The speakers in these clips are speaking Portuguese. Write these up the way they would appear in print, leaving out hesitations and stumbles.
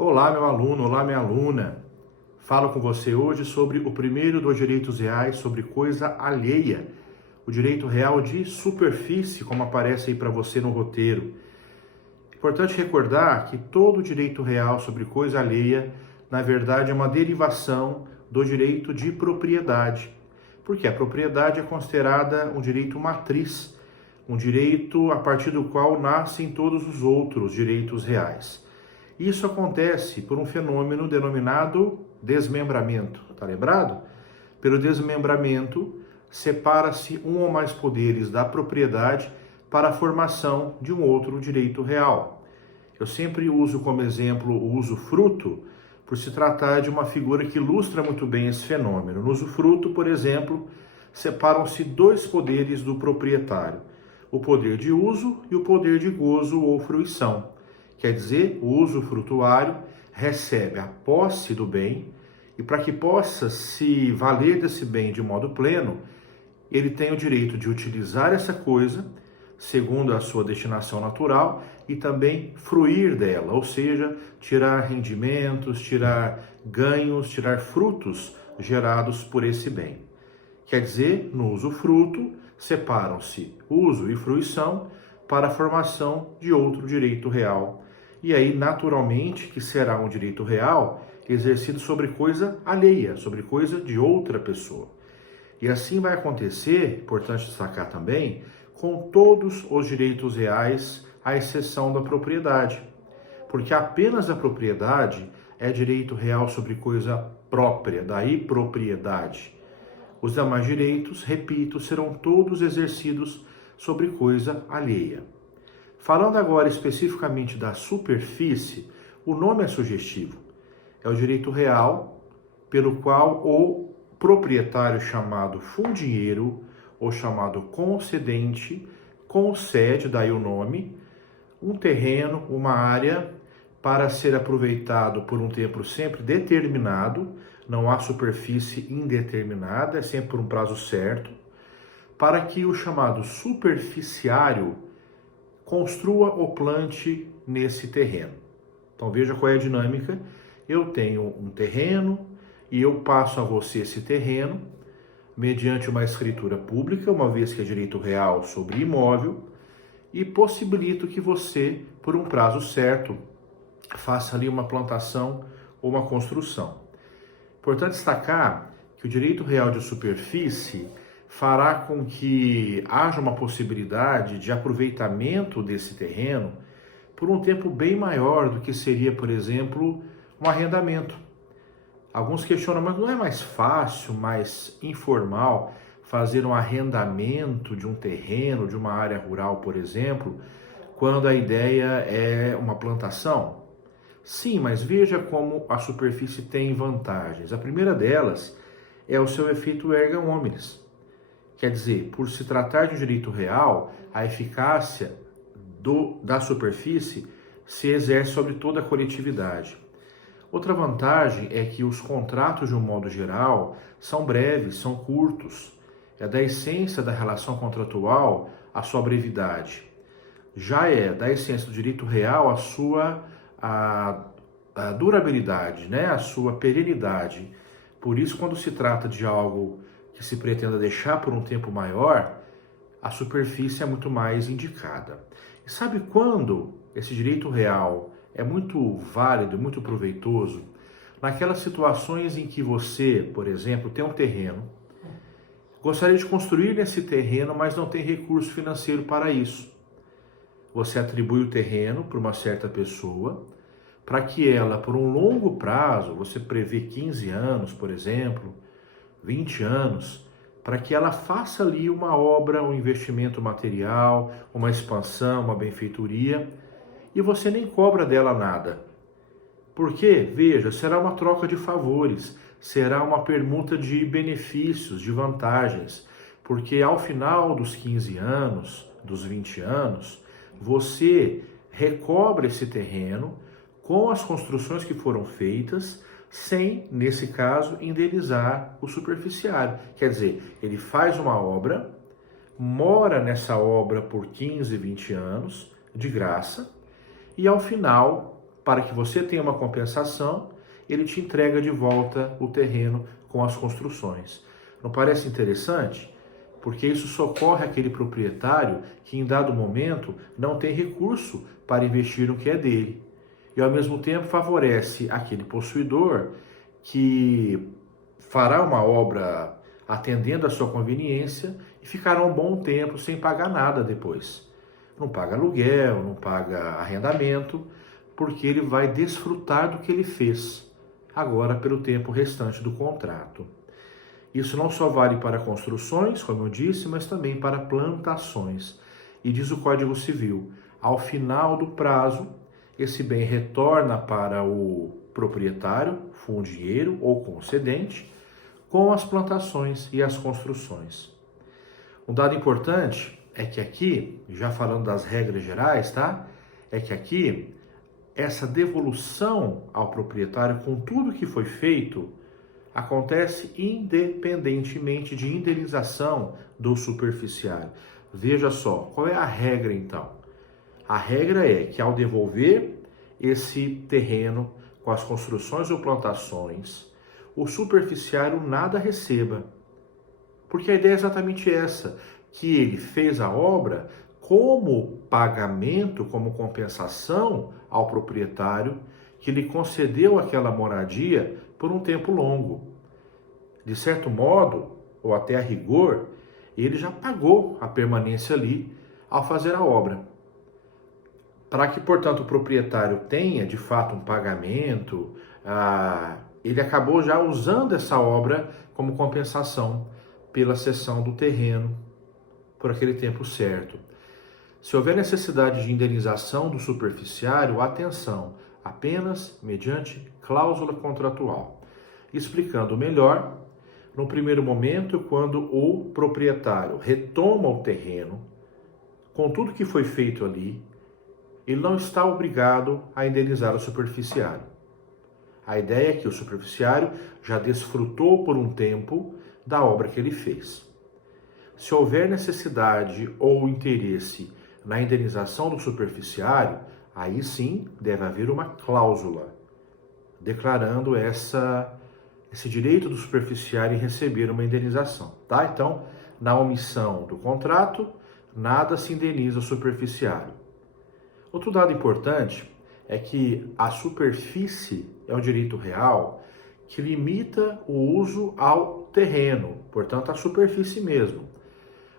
Olá, meu aluno, olá, minha aluna. Falo com você hoje sobre o primeiro dos direitos reais sobre coisa alheia, o direito real de superfície, como aparece aí para você no roteiro. Importante recordar que todo direito real sobre coisa alheia, na verdade, é uma derivação do direito de propriedade, porque a propriedade é considerada um direito matriz, um direito a partir do qual nascem todos os outros direitos reais. Isso acontece por um fenômeno denominado desmembramento. Está lembrado? Pelo desmembramento, separa-se um ou mais poderes da propriedade para a formação de um outro direito real. Eu sempre uso como exemplo o usufruto, por se tratar de uma figura que ilustra muito bem esse fenômeno. No usufruto, por exemplo, separam-se dois poderes do proprietário: o poder de uso e o poder de gozo ou fruição. Quer dizer, o usufrutuário recebe a posse do bem e, para que possa se valer desse bem de modo pleno, ele tem o direito de utilizar essa coisa segundo a sua destinação natural e também fruir dela, ou seja, tirar rendimentos, tirar ganhos, tirar frutos gerados por esse bem. Quer dizer, no usufruto, separam-se uso e fruição para a formação de outro direito real. E aí, naturalmente, que será um direito real exercido sobre coisa alheia, sobre coisa de outra pessoa. E assim vai acontecer, importante destacar também, com todos os direitos reais, à exceção da propriedade. Porque apenas a propriedade é direito real sobre coisa própria, daí propriedade. Os demais direitos, repito, serão todos exercidos sobre coisa alheia. Falando agora especificamente da superfície, o nome é sugestivo. É o direito real pelo qual o proprietário chamado fundinheiro ou chamado concedente concede, daí o nome, um terreno, uma área para ser aproveitado por um tempo sempre determinado, não há superfície indeterminada, é sempre por um prazo certo, para que o chamado superficiário construa ou plante nesse terreno. Então veja qual é a dinâmica. Eu tenho um terreno e eu passo a você esse terreno mediante uma escritura pública, uma vez que é direito real sobre imóvel, e possibilito que você, por um prazo certo, faça ali uma plantação ou uma construção. Importante destacar que o direito real de superfície fará com que haja uma possibilidade de aproveitamento desse terreno por um tempo bem maior do que seria, por exemplo, um arrendamento. Alguns questionam, mas não é mais fácil, mais informal fazer um arrendamento de um terreno, de uma área rural, por exemplo, quando a ideia é uma plantação? Sim, mas veja como a superfície tem vantagens. A primeira delas é o seu efeito erga omnes. Quer dizer, por se tratar de um direito real, a eficácia da superfície se exerce sobre toda a coletividade. Outra vantagem é que os contratos, de um modo geral, são breves, são curtos. É da essência da relação contratual a sua brevidade. Já é da essência do direito real a durabilidade, né? A sua perenidade. Por isso, quando se trata de algo que se pretenda deixar por um tempo maior, a superfície é muito mais indicada. E sabe quando esse direito real é muito válido, muito proveitoso? Naquelas situações em que você, por exemplo, tem um terreno, gostaria de construir nesse terreno, mas não tem recurso financeiro para isso. Você atribui o terreno para uma certa pessoa, para que ela, por um longo prazo, você prevê 15 anos, por exemplo, 20 anos, para que ela faça ali uma obra, um investimento material, uma expansão, uma benfeitoria, e você nem cobra dela nada. Por quê? Veja, será uma troca de favores, será uma permuta de benefícios, de vantagens, porque ao final dos 15 anos, dos 20 anos, você recobre esse terreno com as construções que foram feitas, sem, nesse caso, indenizar o superficiário. Quer dizer, ele faz uma obra, mora nessa obra por 15, 20 anos, de graça, e ao final para que você tenha uma compensação, ele te entrega de volta o terreno com as construções. Não parece interessante? Porque isso socorre aquele proprietário que em dado momento não tem recurso para investir no que é dele. E ao mesmo tempo favorece aquele possuidor que fará uma obra atendendo à sua conveniência e ficará um bom tempo sem pagar nada depois. Não paga aluguel, não paga arrendamento, porque ele vai desfrutar do que ele fez, agora pelo tempo restante do contrato. Isso não só vale para construções, como eu disse, mas também para plantações. E diz o Código Civil, ao final do prazo, esse bem retorna para o proprietário, fundieiro ou concedente, com as plantações e as construções. Um dado importante é que aqui, já falando das regras gerais, tá? É que aqui, essa devolução ao proprietário com tudo que foi feito, acontece independentemente de indenização do superficiário. Veja só, qual é a regra então? A regra é que ao devolver esse terreno com as construções ou plantações, o superficiário nada receba. Porque a ideia é exatamente essa, que ele fez a obra como pagamento, como compensação ao proprietário, que lhe concedeu aquela moradia por um tempo longo. De certo modo, ou até a rigor, ele já pagou a permanência ali ao fazer a obra. Para que, portanto, o proprietário tenha, de fato, um pagamento, ele acabou já usando essa obra como compensação pela cessão do terreno por aquele tempo certo. Se houver necessidade de indenização do superficiário, atenção, apenas mediante cláusula contratual. Explicando melhor, no primeiro momento, quando o proprietário retoma o terreno, com tudo que foi feito ali, ele não está obrigado a indenizar o superficiário. A ideia é que o superficiário já desfrutou por um tempo da obra que ele fez. Se houver necessidade ou interesse na indenização do superficiário, aí sim deve haver uma cláusula declarando esse direito do superficiário em receber uma indenização, tá? Então, na omissão do contrato, nada se indeniza o superficiário. Outro dado importante é que a superfície é um direito real que limita o uso ao terreno, portanto, à superfície mesmo.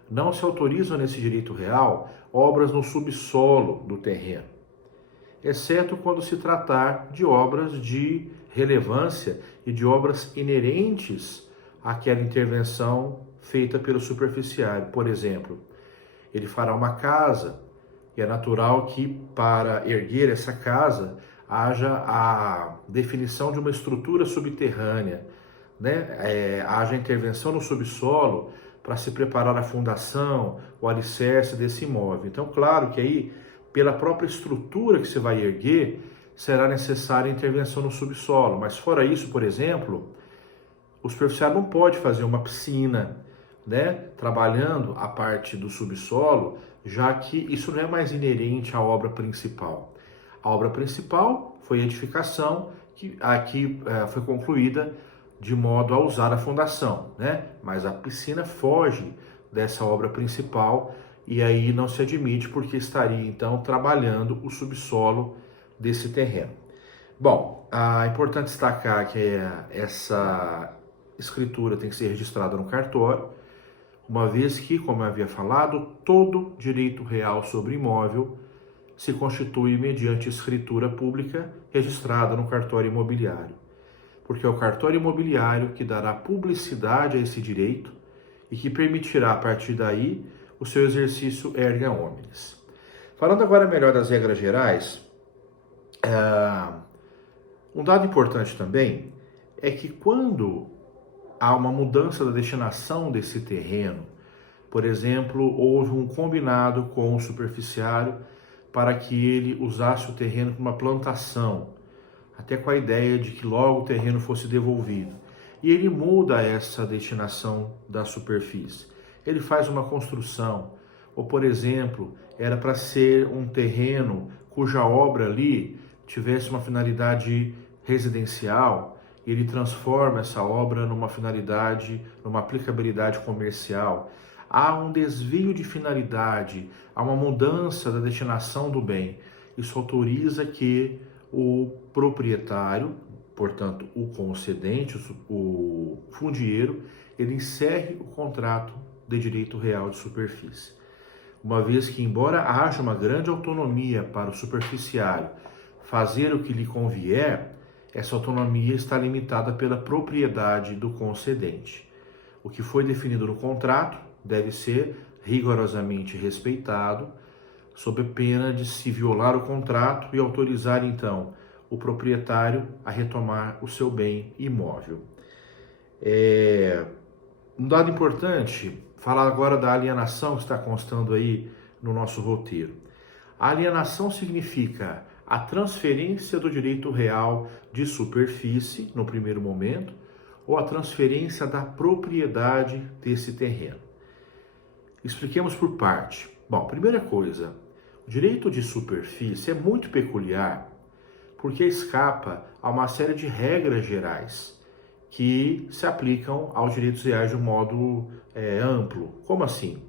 Não se autorizam nesse direito real obras no subsolo do terreno, exceto quando se tratar de obras de relevância e de obras inerentes àquela intervenção feita pelo superficiário. Por exemplo, ele fará uma casa e é natural que para erguer essa casa haja a definição de uma estrutura subterrânea, né? Haja intervenção no subsolo para se preparar a fundação, o alicerce desse imóvel. Então, claro que aí, pela própria estrutura que você vai erguer, será necessária a intervenção no subsolo. Mas fora isso, por exemplo, o superficiário não pode fazer uma piscina, né, trabalhando a parte do subsolo, já que isso não é mais inerente à obra principal. A obra principal foi a edificação, que aqui foi concluída de modo a usar a fundação, né? Mas a piscina foge dessa obra principal e aí não se admite porque estaria então trabalhando o subsolo desse terreno. Bom, é importante destacar que essa escritura tem que ser registrada no cartório, uma vez que, como eu havia falado, todo direito real sobre imóvel se constitui mediante escritura pública registrada no cartório imobiliário, porque é o cartório imobiliário que dará publicidade a esse direito e que permitirá, a partir daí, o seu exercício erga omnes. Falando agora melhor das regras gerais, um dado importante também é que quando há uma mudança da destinação desse terreno, por exemplo, houve um combinado com o superficiário para que ele usasse o terreno para uma plantação, até com a ideia de que logo o terreno fosse devolvido. E ele muda essa destinação da superfície. Ele faz uma construção, ou por exemplo, era para ser um terreno cuja obra ali tivesse uma finalidade residencial, ele transforma essa obra numa finalidade, numa aplicabilidade comercial. Há um desvio de finalidade, há uma mudança da destinação do bem. Isso autoriza que o proprietário, portanto, o concedente, o fundieiro, ele encerre o contrato de direito real de superfície. Uma vez que, embora haja uma grande autonomia para o superficiário fazer o que lhe convier, essa autonomia está limitada pela propriedade do concedente. O que foi definido no contrato deve ser rigorosamente respeitado, sob pena de se violar o contrato e autorizar, então, o proprietário a retomar o seu bem imóvel. Um dado importante, falar agora da alienação que está constando aí no nosso roteiro. A alienação significa a transferência do direito real de superfície, no primeiro momento, ou a transferência da propriedade desse terreno. Expliquemos por parte. Bom, primeira coisa, o direito de superfície é muito peculiar porque escapa a uma série de regras gerais que se aplicam aos direitos reais de um modo amplo. Como assim?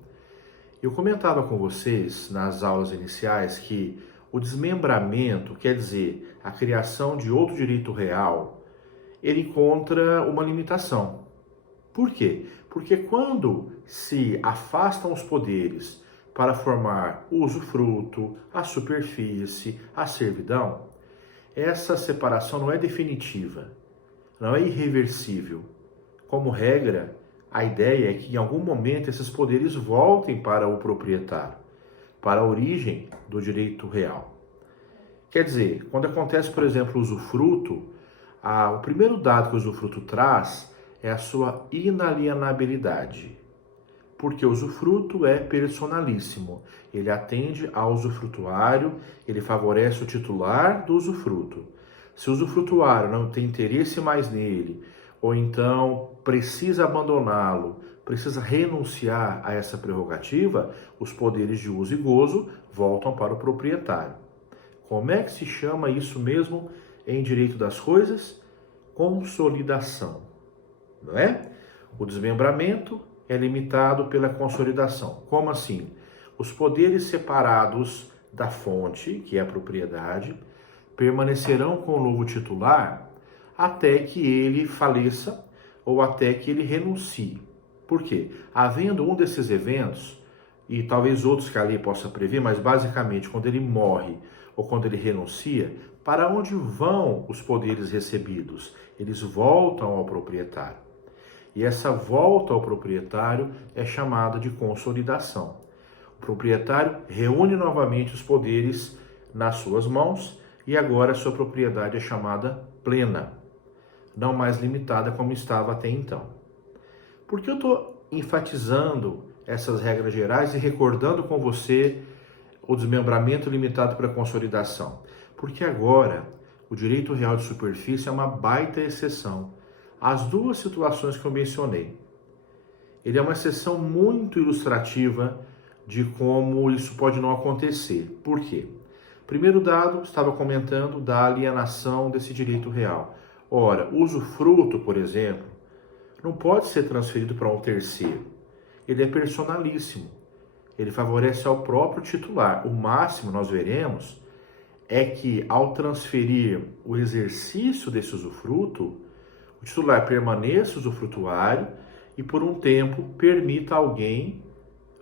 Eu comentava com vocês nas aulas iniciais que o desmembramento, quer dizer, a criação de outro direito real, ele encontra uma limitação. Por quê? Porque quando se afastam os poderes para formar o usufruto, a superfície, a servidão, essa separação não é definitiva, não é irreversível. Como regra, a ideia é que em algum momento esses poderes voltem para o proprietário, para a origem do direito real. Quer dizer, quando acontece, por exemplo, o usufruto, o primeiro dado que o usufruto traz é a sua inalienabilidade, porque o usufruto é personalíssimo. Ele atende ao usufrutuário, ele favorece o titular do usufruto. Se o usufrutuário não tem interesse mais nele, ou então precisa abandoná-lo, precisa renunciar a essa prerrogativa, os poderes de uso e gozo voltam para o proprietário. Como é que se chama isso mesmo em direito das coisas? Consolidação, não é? O desmembramento é limitado pela consolidação. Como assim? Os poderes separados da fonte, que é a propriedade, permanecerão com o novo titular até que ele faleça ou até que ele renuncie. Por quê? Havendo um desses eventos, e talvez outros que a lei possa prever, mas basicamente quando ele morre ou quando ele renuncia, para onde vão os poderes recebidos? Eles voltam ao proprietário. E essa volta ao proprietário é chamada de consolidação. O proprietário reúne novamente os poderes nas suas mãos e agora a sua propriedade é chamada plena, não mais limitada como estava até então. Por que eu estou enfatizando essas regras gerais e recordando com você o desmembramento limitado para consolidação? Porque agora o direito real de superfície é uma baita exceção às duas situações que eu mencionei. Ele é uma exceção muito ilustrativa de como isso pode não acontecer. Por quê? Primeiro dado, estava comentando da alienação desse direito real. Ora, o usufruto, por exemplo, não pode ser transferido para um terceiro. Ele é personalíssimo. Ele favorece ao próprio titular. O máximo, nós veremos, é que ao transferir o exercício desse usufruto, o titular permaneça usufrutuário e por um tempo permita a alguém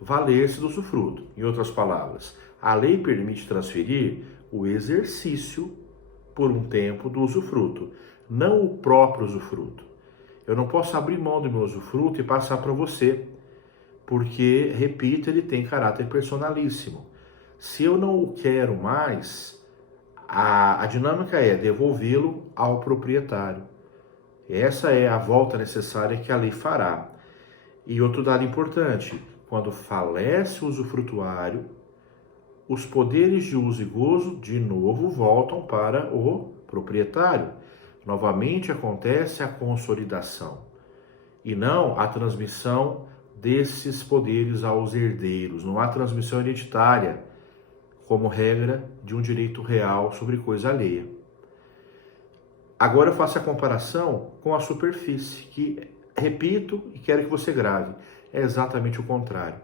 valer-se do usufruto. Em outras palavras, a lei permite transferir o exercício por um tempo do usufruto, não o próprio usufruto. Eu não posso abrir mão do meu usufruto e passar para você, porque, repito, ele tem caráter personalíssimo. Se eu não o quero mais, a dinâmica é devolvê-lo ao proprietário. Essa é a volta necessária que a lei fará. E outro dado importante, quando falece o usufrutuário, os poderes de uso e gozo de novo voltam para o proprietário. Novamente acontece a consolidação e não a transmissão desses poderes aos herdeiros. Não há transmissão hereditária, como regra de um direito real sobre coisa alheia. Agora eu faço a comparação com a superfície, que, repito e quero que você grave, é exatamente o contrário.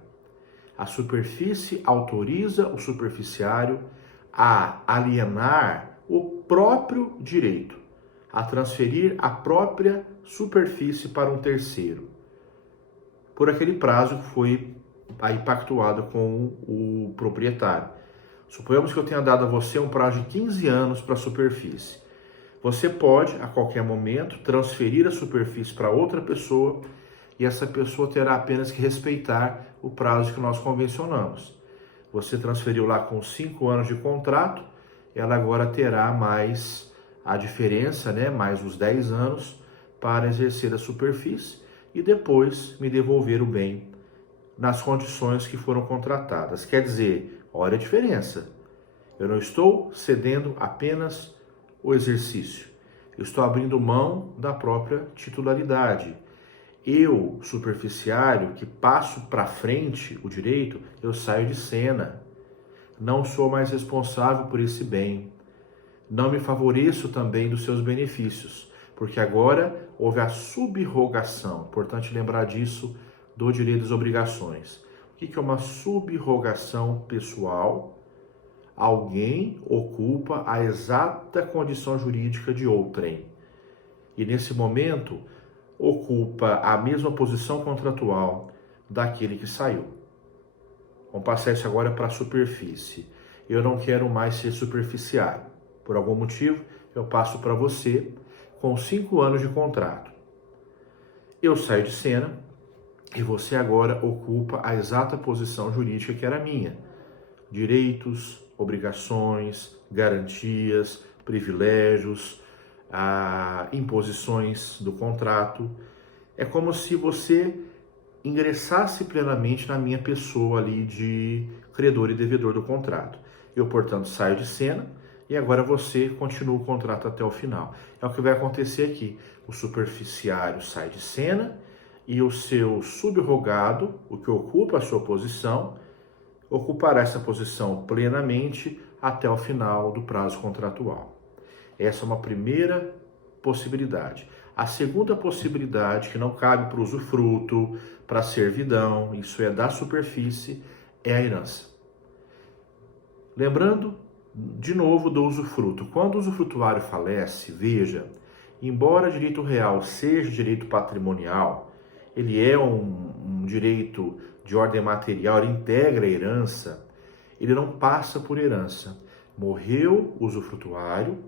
A superfície autoriza o superficiário a alienar o próprio direito, a transferir a própria superfície para um terceiro, por aquele prazo que foi aí pactuado com o proprietário. Suponhamos que eu tenha dado a você um prazo de 15 anos para a superfície. Você pode, a qualquer momento, transferir a superfície para outra pessoa e essa pessoa terá apenas que respeitar o prazo que nós convencionamos. Você transferiu lá com 5 anos de contrato, ela agora terá mais a diferença, né, mais os 10 anos para exercer a superfície e depois me devolver o bem nas condições que foram contratadas. Quer dizer, olha a diferença. Eu não estou cedendo apenas o exercício. Eu estou abrindo mão da própria titularidade. Eu, superficiário, que passo para frente o direito, eu saio de cena. Não sou mais responsável por esse bem. Não me favoreço também dos seus benefícios, porque agora houve a subrogação. Importante lembrar disso do direito das obrigações. O que é uma subrogação pessoal? Alguém ocupa a exata condição jurídica de outrem. E nesse momento, ocupa a mesma posição contratual daquele que saiu. Vamos passar isso agora para a superfície. Eu não quero mais ser superficiário. Por algum motivo, eu passo para você com 5 anos de contrato. Eu saio de cena e você agora ocupa a exata posição jurídica que era minha. Direitos, obrigações, garantias, privilégios, imposições do contrato. É como se você ingressasse plenamente na minha pessoa ali de credor e devedor do contrato. Eu, portanto, saio de cena e agora você continua o contrato até o final. É o que vai acontecer aqui. O superficiário sai de cena e o seu subrogado, o que ocupa a sua posição, ocupará essa posição plenamente até o final do prazo contratual. Essa é uma primeira possibilidade. A segunda possibilidade, que não cabe para o usufruto, para a servidão, isso é da superfície, é a herança. Lembrando, de novo, do usufruto. Quando o usufrutuário falece, veja, embora direito real seja direito patrimonial, ele é um direito de ordem material, ele integra a herança, ele não passa por herança. Morreu o usufrutuário,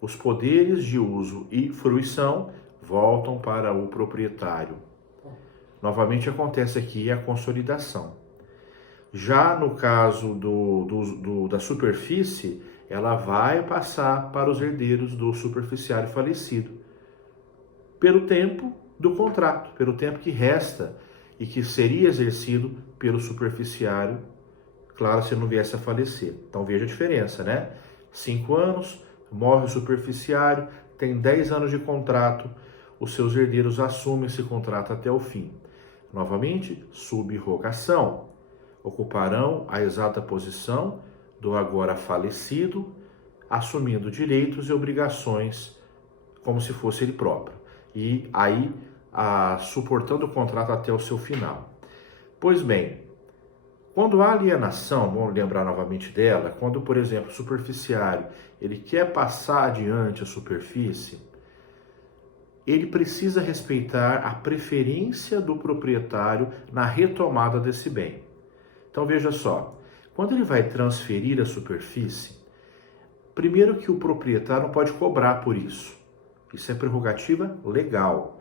os poderes de uso e fruição voltam para o proprietário. Novamente acontece aqui a consolidação. Já no caso da superfície, ela vai passar para os herdeiros do superficiário falecido, pelo tempo do contrato, pelo tempo que resta e que seria exercido pelo superficiário, claro, se não viesse a falecer. Então veja a diferença, né? 5 anos, morre o superficiário, tem 10 anos de contrato, os seus herdeiros assumem esse contrato até o fim. Novamente, subrogação. Ocuparão a exata posição do agora falecido, assumindo direitos e obrigações como se fosse ele próprio. E aí, suportando o contrato até o seu final. Pois bem, quando há alienação, vamos lembrar novamente dela, quando, por exemplo, o superficiário ele quer passar adiante a superfície, ele precisa respeitar a preferência do proprietário na retomada desse bem. Então veja só, quando ele vai transferir a superfície, primeiro que o proprietário não pode cobrar por isso. Isso é prerrogativa legal.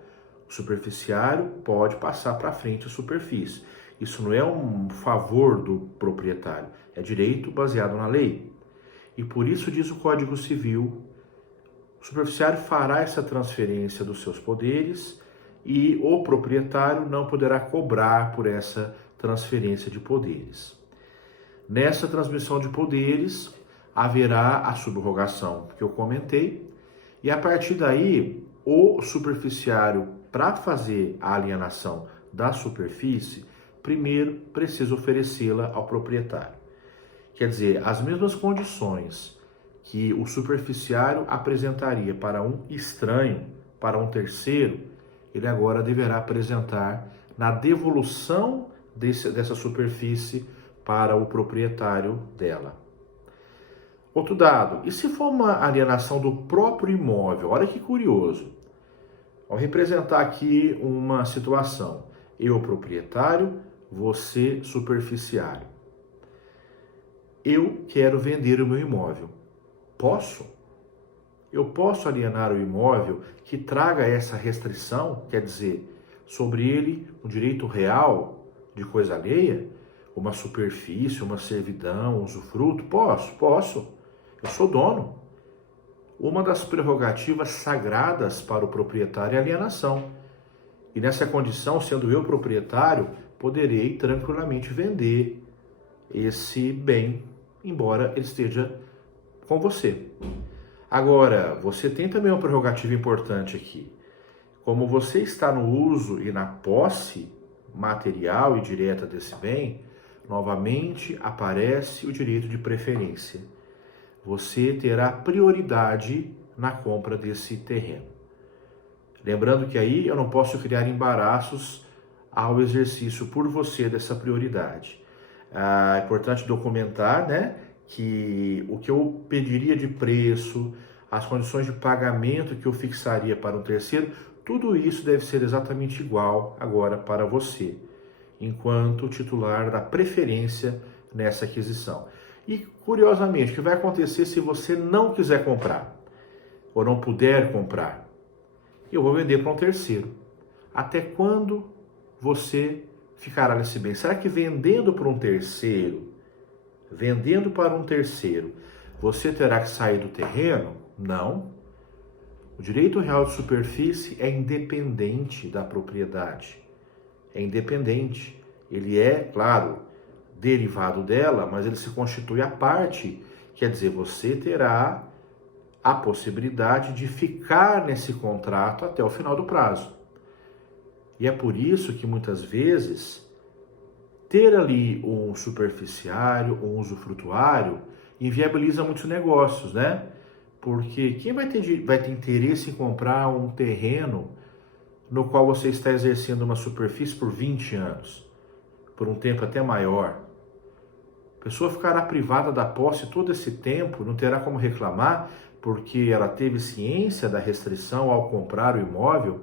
O superficiário pode passar para frente a superfície. Isso não é um favor do proprietário, é direito baseado na lei. E por isso diz o Código Civil, o superficiário fará essa transferência dos seus poderes e o proprietário não poderá cobrar por essa transferência de poderes. Nessa transmissão de poderes, haverá a subrogação que eu comentei, e a partir daí, o superficiário, para fazer a alienação da superfície, primeiro precisa oferecê-la ao proprietário. Quer dizer, as mesmas condições que o superficiário apresentaria para um estranho, para um terceiro, ele agora deverá apresentar na devolução dessa superfície para o proprietário dela. Outro dado, e se for uma alienação do próprio imóvel? Olha que curioso. Vou representar aqui uma situação. Eu, proprietário, você, superficiário. Eu quero vender o meu imóvel. Posso? Eu posso alienar o imóvel que traga essa restrição, quer dizer, sobre ele um direito real de coisa alheia, uma superfície, uma servidão, um usufruto? Posso. Eu sou dono. Uma das prerrogativas sagradas para o proprietário é a alienação. E nessa condição, sendo eu proprietário, poderei tranquilamente vender esse bem, embora ele esteja com você. Agora, você tem também uma prerrogativa importante aqui. Como você está no uso e na posse material e direta desse bem, novamente aparece o direito de preferência. Você terá prioridade na compra desse terreno. Lembrando que aí eu não posso criar embaraços ao exercício por você dessa prioridade. É importante documentar, né, que o que eu pediria de preço, as condições de pagamento que eu fixaria para um terceiro, tudo isso deve ser exatamente igual agora para você, enquanto titular da preferência nessa aquisição. E, curiosamente, o que vai acontecer se você não quiser comprar ou não puder comprar? Eu vou vender para um terceiro. Até quando você ficará nesse bem? Será que vendendo para um terceiro, você terá que sair do terreno? Não. O direito real de superfície é independente da propriedade. É independente. Ele é, claro, derivado dela, mas ele se constitui à parte. Quer dizer, você terá a possibilidade de ficar nesse contrato até o final do prazo. E é por isso que muitas vezes ter ali um superficiário, um usufrutuário, inviabiliza muitos negócios, né? Porque quem vai ter interesse em comprar um terreno no qual você está exercendo uma superfície por 20 anos, por um tempo até maior? A pessoa ficará privada da posse todo esse tempo, não terá como reclamar, porque ela teve ciência da restrição ao comprar o imóvel.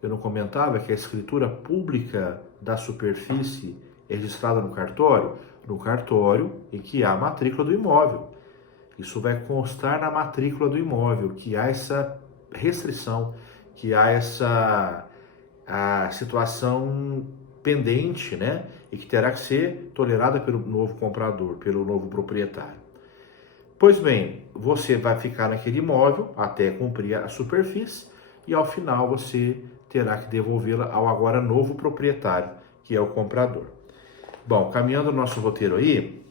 Eu não comentava que a escritura pública da superfície é registrada no cartório? No cartório em que há a matrícula do imóvel. Isso vai constar na matrícula do imóvel, que há essa restrição, que há a situação pendente, né? E que terá que ser tolerada pelo novo comprador, pelo novo proprietário. Pois bem, você vai ficar naquele imóvel até cumprir a superfície e ao final você terá que devolvê-la ao agora novo proprietário, que é o comprador. Bom, caminhando o nosso roteiro aí,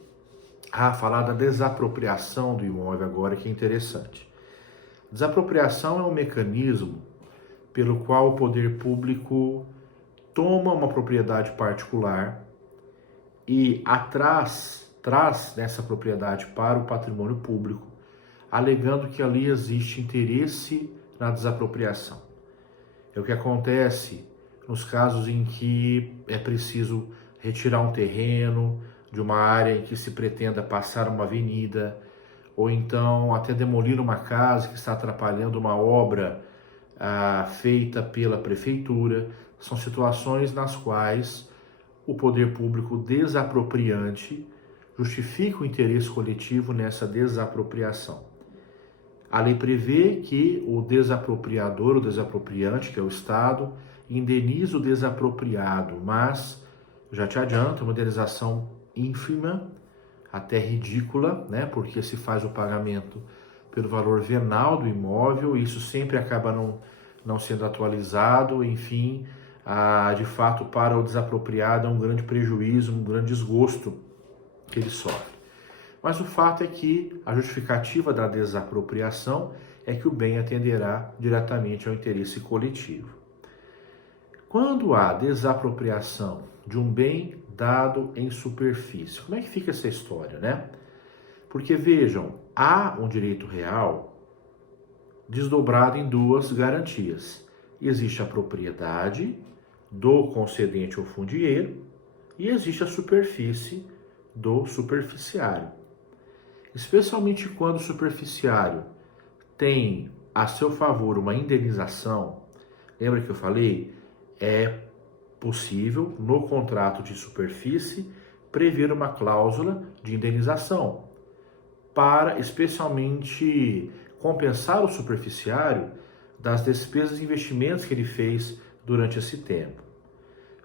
falar da desapropriação do imóvel agora, que é interessante. Desapropriação é um mecanismo pelo qual o poder público toma uma propriedade particular e traz nessa propriedade para o patrimônio público, alegando que ali existe interesse na desapropriação. É o que acontece nos casos em que é preciso retirar um terreno de uma área em que se pretenda passar uma avenida, ou então até demolir uma casa que está atrapalhando uma obra feita pela prefeitura. São situações nas quais o poder público desapropriante justifica o interesse coletivo nessa desapropriação. A lei prevê que o desapropriador, o desapropriante, que é o Estado, indeniza o desapropriado, mas, já te adianto, é uma indenização ínfima, até ridícula, né? Porque se faz o pagamento pelo valor venal do imóvel, e isso sempre acaba não sendo atualizado, enfim, de fato, para o desapropriado é um grande prejuízo, um grande desgosto que ele sofre. Mas o fato é que a justificativa da desapropriação é que o bem atenderá diretamente ao interesse coletivo. Quando há desapropriação de um bem dado em superfície. Como é que fica essa história, né? Porque vejam, há um direito real desdobrado em duas garantias. Existe a propriedade do concedente ou fundieiro e existe a superfície do superficiário. Especialmente quando o superficiário tem a seu favor uma indenização, lembra que eu falei? É possível, no contrato de superfície, prever uma cláusula de indenização para, especialmente, compensar o superficiário das despesas e investimentos que ele fez durante esse tempo.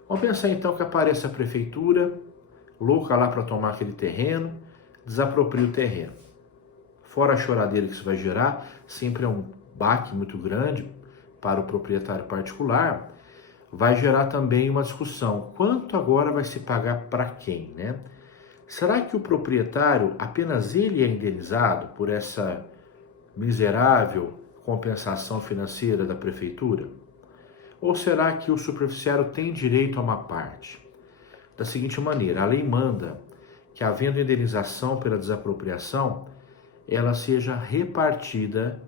Vamos pensar então que aparece a prefeitura, louca lá para tomar aquele terreno, desapropria o terreno. Fora a choradeira que isso vai gerar, sempre é um baque muito grande para o proprietário particular, vai gerar também uma discussão. Quanto agora vai se pagar para quem, né? Será que o proprietário, apenas ele é indenizado por essa miserável compensação financeira da prefeitura? Ou será que o superficiário tem direito a uma parte? Da seguinte maneira, a lei manda que, havendo indenização pela desapropriação, ela seja repartida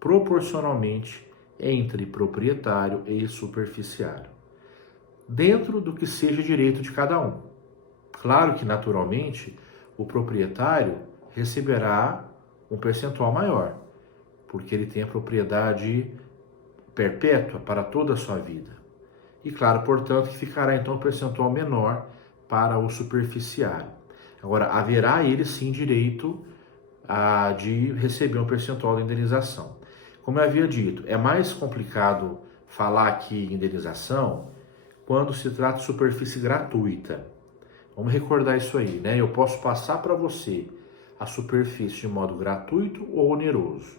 proporcionalmente entre proprietário e superficiário, dentro do que seja direito de cada um. Claro que, naturalmente, o proprietário receberá um percentual maior, porque ele tem a propriedade perpétua para toda a sua vida. E claro, portanto, que ficará então um percentual menor para o superficiário. Agora, haverá ele sim direito de receber um percentual da indenização. Como eu havia dito, é mais complicado falar aqui em indenização quando se trata de superfície gratuita. Vamos recordar isso aí, né? Eu posso passar para você a superfície de modo gratuito ou oneroso.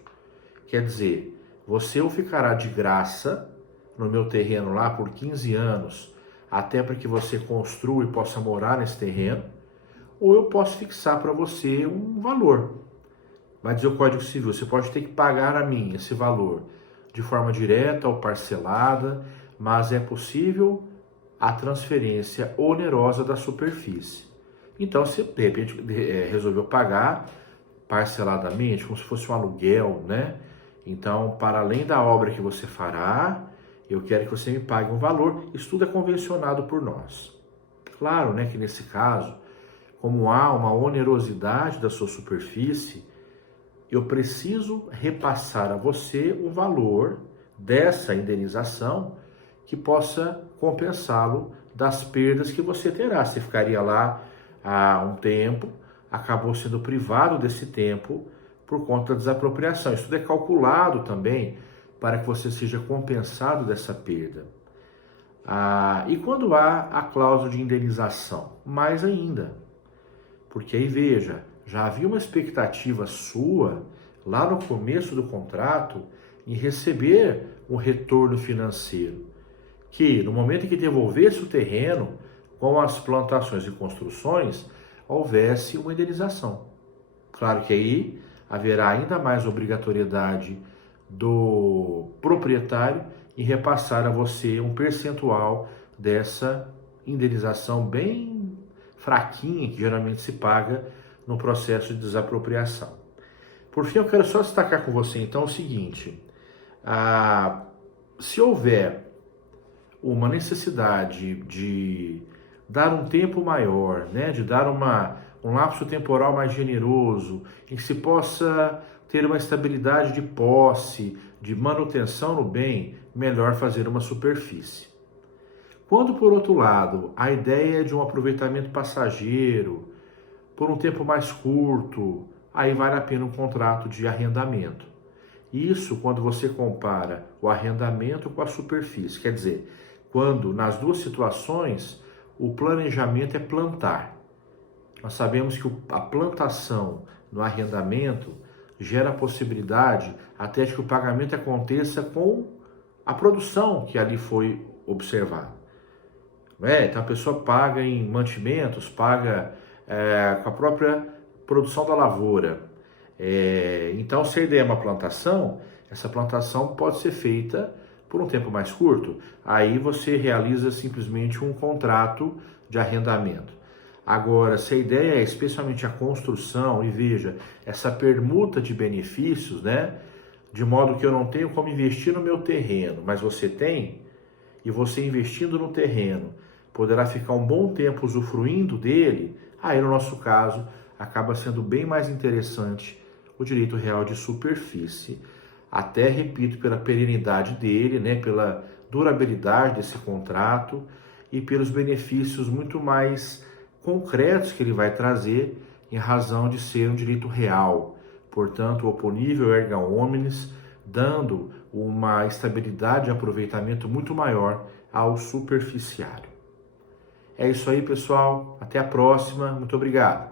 Quer dizer, você ou ficará de graça no meu terreno lá por 15 anos, até para que você construa e possa morar nesse terreno, ou eu posso fixar para você um valor. Vai dizer o Código Civil, você pode ter que pagar a mim esse valor de forma direta ou parcelada, mas é possível a transferência onerosa da superfície. Então, se de repente resolveu pagar parceladamente, como se fosse um aluguel, né? Então, para além da obra que você fará, eu quero que você me pague um valor. Isso tudo é convencionado por nós. Claro, né, que nesse caso, como há uma onerosidade da sua superfície, eu preciso repassar a você o valor dessa indenização que possa compensá-lo das perdas que você terá. Você ficaria lá há um tempo, acabou sendo privado desse tempo por conta da desapropriação. Isso tudo é calculado também para que você seja compensado dessa perda. E quando há a cláusula de indenização? Mais ainda, porque aí veja, já havia uma expectativa sua, lá no começo do contrato, em receber um retorno financeiro, que no momento em que devolvesse o terreno, com as plantações e construções, houvesse uma indenização. Claro que aí haverá ainda mais obrigatoriedade do proprietário em repassar a você um percentual dessa indenização bem fraquinha, que geralmente se paga no processo de desapropriação. Por fim, eu quero só destacar com você então o seguinte: se houver uma necessidade de dar um tempo maior, né, de dar um lapso temporal mais generoso, em que se possa ter uma estabilidade de posse, de manutenção no bem, melhor fazer uma superfície. Quando, por outro lado, a ideia é de um aproveitamento passageiro, por um tempo mais curto, aí vale a pena um contrato de arrendamento. Isso quando você compara o arrendamento com a superfície, quer dizer, quando nas duas situações o planejamento é plantar. Nós sabemos que a plantação no arrendamento gera a possibilidade até de que o pagamento aconteça com a produção que ali foi observada. Então a pessoa paga em mantimentos, paga com a própria produção da lavoura. Então, se a ideia é uma plantação, essa plantação pode ser feita por um tempo mais curto. Aí você realiza simplesmente um contrato de arrendamento. Agora, se a ideia é especialmente a construção, e veja, essa permuta de benefícios, né? De modo que eu não tenho como investir no meu terreno, mas você tem, e você investindo no terreno poderá ficar um bom tempo usufruindo dele, aí no nosso caso acaba sendo bem mais interessante o direito real de superfície. Até, repito, pela perenidade dele, né, pela durabilidade desse contrato e pelos benefícios muito mais concretos que ele vai trazer em razão de ser um direito real, portanto, oponível erga omnes, dando uma estabilidade de aproveitamento muito maior ao superficiário. É isso aí, pessoal. Até a próxima. Muito obrigado.